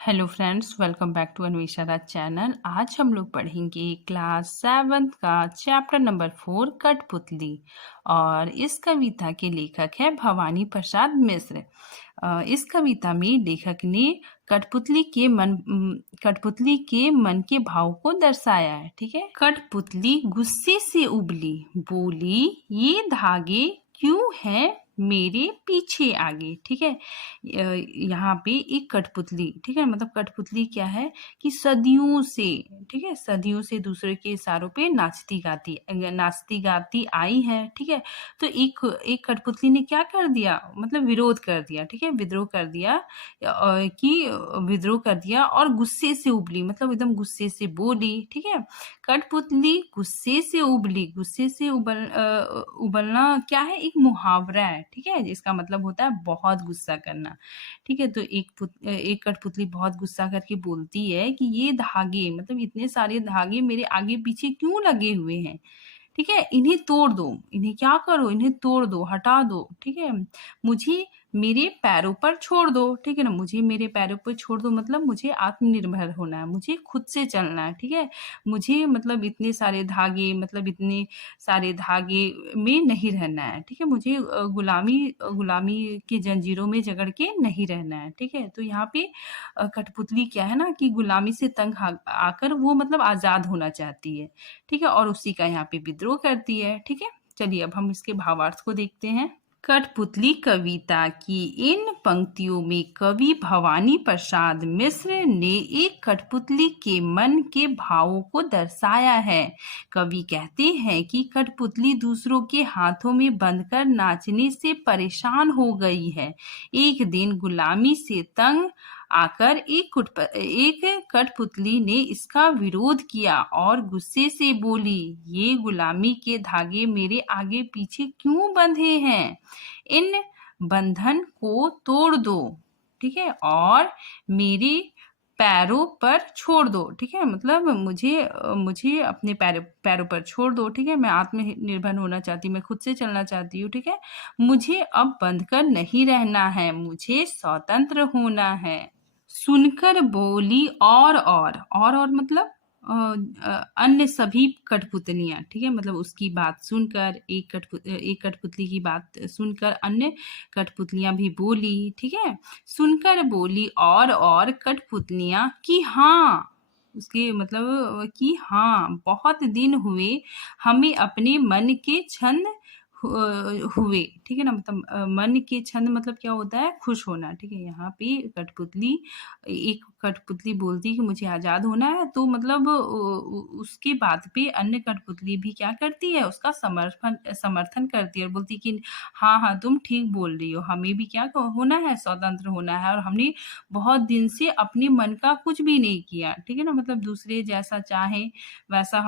Hello friends, welcome back to Anvesha Raj channel. आज हम लोग पढ़ेंगे क्लास 7th का चैप्टर नंबर 4 कठपुतली। और इस कविता के लेखक है भवानी प्रसाद मिश्र। इस कविता में लेखक ने कठपुतली के मन के भाव को दर्शाया है। ठीक है। कठपुतली गुस्से से उबली, बोली ये धागे क्यों है मेरे पीछे आगे। ठीक है। यहाँ पे एक कठपुतली, ठीक है, मतलब कठपुतली क्या है कि सदियों से, ठीक है, सदियों से दूसरे के इशारों पे नाचती गाती आई है। ठीक है। तो एक कठपुतली ने क्या कर दिया, मतलब विरोध कर दिया। ठीक है, विद्रोह कर दिया, विद्रोह कर दिया और गुस्से से उबली, मतलब एकदम गुस्से से बोली। ठीक है। कठपुतली गुस्से से उबली, गुस्से से उबलना क्या है, एक मुहावरा है। ठीक है, जिसका मतलब होता है बहुत गुस्सा करना। ठीक है। तो एक कठपुतली बहुत गुस्सा करके बोलती है कि ये धागे, मतलब इतने सारे धागे मेरे आगे पीछे क्यों लगे हुए हैं। ठीक है, इन्हें तोड़ दो, इन्हें क्या करो, इन्हें तोड़ दो, हटा दो। ठीक है, मुझे मेरे पैरों पर छोड़ दो। ठीक है ना, मुझे मेरे पैरों पर छोड़ दो, मतलब मुझे आत्मनिर्भर होना है, मुझे खुद से चलना है। ठीक है, मुझे मतलब इतने सारे धागे, मतलब इतने सारे धागे में नहीं रहना है। ठीक है, मुझे गुलामी की जंजीरों में जकड़ के नहीं रहना है। ठीक है। तो यहाँ पे कठपुतली क्या है ना कि गुलामी से तंग आकर वो मतलब आजाद होना चाहती है। ठीक है, और उसी का यहाँ पे विद्रोह करती है। ठीक है, चलिए अब हम इसके भावार्थ को देखते हैं। कठपुतली कविता की इन पंक्तियों में कवि भवानी प्रसाद मिश्र ने एक कठपुतली के मन के भावों को दर्शाया है। कवि कहते हैं कि कठपुतली दूसरों के हाथों में बंधकर नाचने से परेशान हो गई है। एक दिन गुलामी से तंग आकर एक कठपुतली ने इसका विरोध किया और गुस्से से बोली, ये गुलामी के धागे मेरे आगे पीछे क्यों बंधे हैं, इन बंधन को तोड़ दो। ठीक है, और मेरे पैरों पर छोड़ दो। ठीक है, मतलब मुझे अपने पैरों पर छोड़ दो। ठीक है, मैं आत्मनिर्भर होना चाहती हूँ, मैं खुद से चलना चाहती हूँ। ठीक है, मुझे अब बंधकर नहीं रहना है, मुझे स्वतंत्र होना है। सुनकर बोली और मतलब अन्य सभी कठपुतलियां। ठीक है, मतलब उसकी बात सुनकर एक कठपुतली की बात सुनकर अन्य कठपुतलियां भी बोली। ठीक है, सुनकर बोली और कठपुतलियां कि हाँ, उसके मतलब कि हाँ, बहुत दिन हुए हमें अपने मन के छंद हुए। ठीक है ना, मतलब मन के छंद मतलब क्या होता है, खुश होना। ठीक है, यहाँ पे एक कठपुतली बोलती कि मुझे आजाद होना है, तो मतलब उसकी बात पे अन्य कठपुतली भी क्या करती है, उसका समर्थन करती है और बोलती कि हाँ हाँ तुम ठीक बोल रही हो, हमें भी क्या होना है, स्वतंत्र होना है, और हमने बहुत दिन से अपने मन का कुछ भी नहीं किया। ठीक है ना, मतलब दूसरे जैसा चाहे वैसा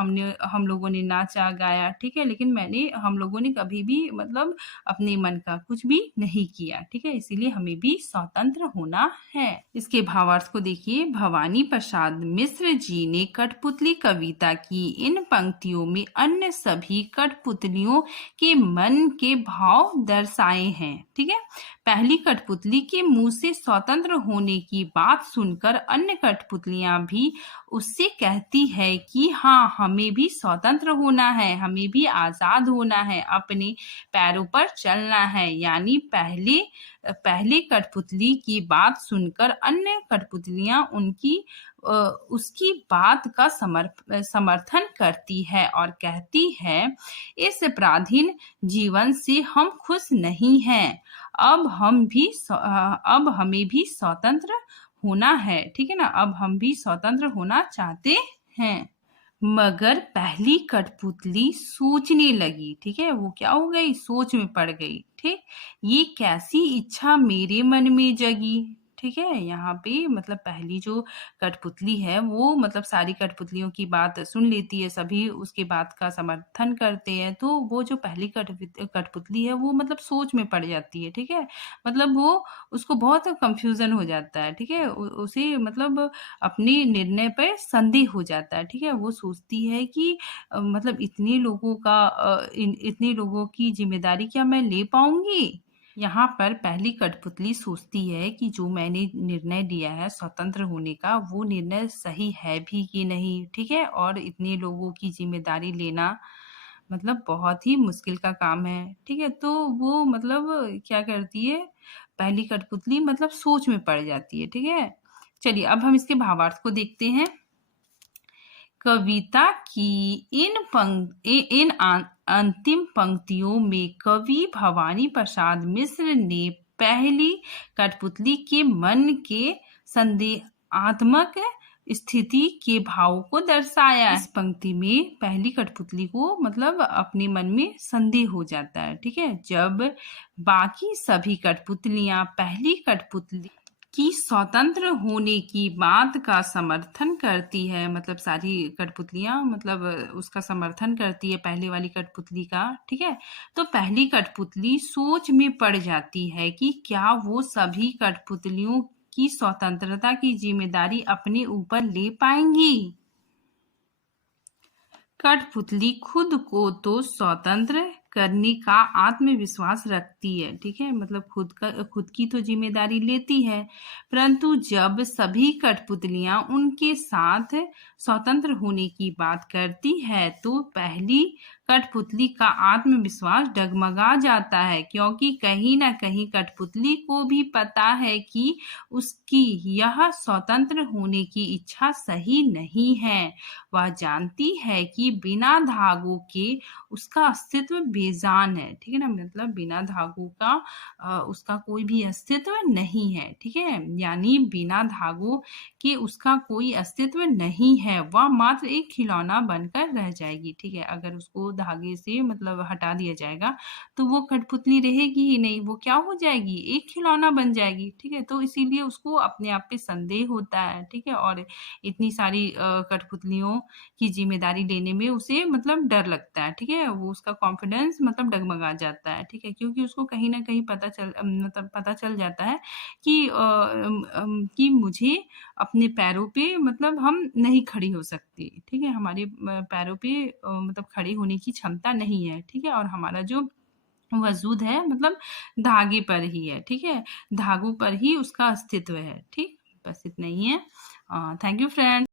हम लोगों ने नाचा गाया। ठीक है, लेकिन हम लोगों ने कभी भी मतलब अपने मन का कुछ भी नहीं किया। ठीक है, इसीलिए हमें भी स्वतंत्र होना है। इसके भावार्थ को देखिए। भवानी प्रसाद मिश्र जी ने कठपुतली कविता की इन पंक्तियों में अन्य सभी कठपुतलियों के मन के भाव दर्शाए हैं। ठीक है, पहली कठपुतली के मुंह से स्वतंत्र होने की बात सुनकर अन्य कठपुतलियां भी उससे कहती है कि हाँ, हमें भी स्वतंत्र होना है, हमें भी आजाद होना है, अपने पैरों पर चलना है। यानी पहले कठपुतली की बात सुनकर अन्य कठपुतलियां उसकी बात का समर्थन करती है और कहती है, इस पराधीन जीवन से हम खुश नहीं हैं, अब हमें भी स्वतंत्र होना है। ठीक है ना, अब हम भी स्वतंत्र होना चाहते हैं। मगर पहली कठपुतली सोचने लगी। ठीक है, वो क्या हो गई, सोच में पड़ गई। ठीक, ये कैसी इच्छा मेरे मन में जगी। ठीक है, यहाँ पे मतलब पहली जो कठपुतली है वो मतलब सारी कठपुतलियों की बात सुन लेती है, सभी उसके बात का समर्थन करते हैं, तो वो जो पहली कठपुतली है वो मतलब सोच में पड़ जाती है। ठीक है, मतलब वो उसको बहुत कंफ्यूजन हो जाता है। ठीक है, उसे मतलब अपने निर्णय पर संदेह हो जाता है। ठीक है, वो सोचती है कि मतलब इतने लोगों की जिम्मेदारी क्या मैं ले पाऊंगी। यहाँ पर पहली कठपुतली सोचती है कि जो मैंने निर्णय लिया है स्वतंत्र होने का, वो निर्णय सही है भी कि नहीं, ठीक है? और इतने लोगों की ज़िम्मेदारी लेना मतलब बहुत ही मुश्किल का काम है, ठीक है? तो वो मतलब क्या करती है, पहली कठपुतली मतलब सोच में पड़ जाती है, ठीक है? चलिए अब हम इसके भावार्थ को देखते हैं। कविता की इन अंतिम पंक्तियों में कवि भवानी प्रसाद मिश्र ने पहली कठपुतली के मन के संदेहात्मक स्थिति के भाव को दर्शाया है। इस पंक्ति में पहली कठपुतली को मतलब अपने मन में संदेह हो जाता है, ठीक है? जब बाकी सभी कठपुतलियां पहली कठपुतली की स्वतंत्र होने की बात का समर्थन करती है, मतलब सारी कठपुतलियां मतलब उसका समर्थन करती है पहले वाली कठपुतली का, ठीक है? तो पहली कठपुतली सोच में पड़ जाती है कि क्या वो सभी कठपुतलियों की स्वतंत्रता की जिम्मेदारी अपने ऊपर ले पाएंगी। कठपुतली खुद को तो स्वतंत्र करने का आत्मविश्वास रखती है, ठीक है? मतलब खुद की तो जिम्मेदारी लेती है, परंतु जब सभी कठपुतलियां उनके साथ स्वतंत्र होने की बात करती है तो पहली कठपुतली का आत्मविश्वास डगमगा जाता है, क्योंकि कहीं ना कहीं कठपुतली को भी पता है कि उसकी यह स्वतंत्र होने की इच्छा सही नहीं है। वह जानती है कि बिना धागों के उसका अस्तित्व बेजान है, ठीक है ना? मतलब बिना धागों का उसका कोई भी अस्तित्व नहीं है, ठीक है? यानी बिना धागों के उसका कोई अस्तित्व नहीं है, वह मात्र एक खिलौना बनकर रह जाएगी, ठीक है? अगर उसको धागे से मतलब हटा दिया जाएगा तो वो कठपुतली रहेगी ही नहीं, वो क्या हो जाएगी, एक खिलौना बन जाएगी, ठीक है? तो इसीलिए उसको अपने आप पे संदेह होता है, ठीक है? और इतनी सारी कठपुतलियों की जिम्मेदारी लेने में उसे मतलब डर लगता है, ठीक है? वो उसका कॉन्फिडेंस मतलब डगमगा जाता है, ठीक है? क्योंकि उसको कहीं न कहीं मतलब पता चल जाता है कि मुझे अपने पैरों पे मतलब हम नहीं खड़ी हो सकती, ठीक है? हमारे पैरों पे मतलब खड़ी होने की क्षमता नहीं है, ठीक है? और हमारा जो वजूद है मतलब धागे पर ही है, ठीक है? धागों पर ही उसका अस्तित्व है, ठीक? बस इतना ही है। Thank you friends.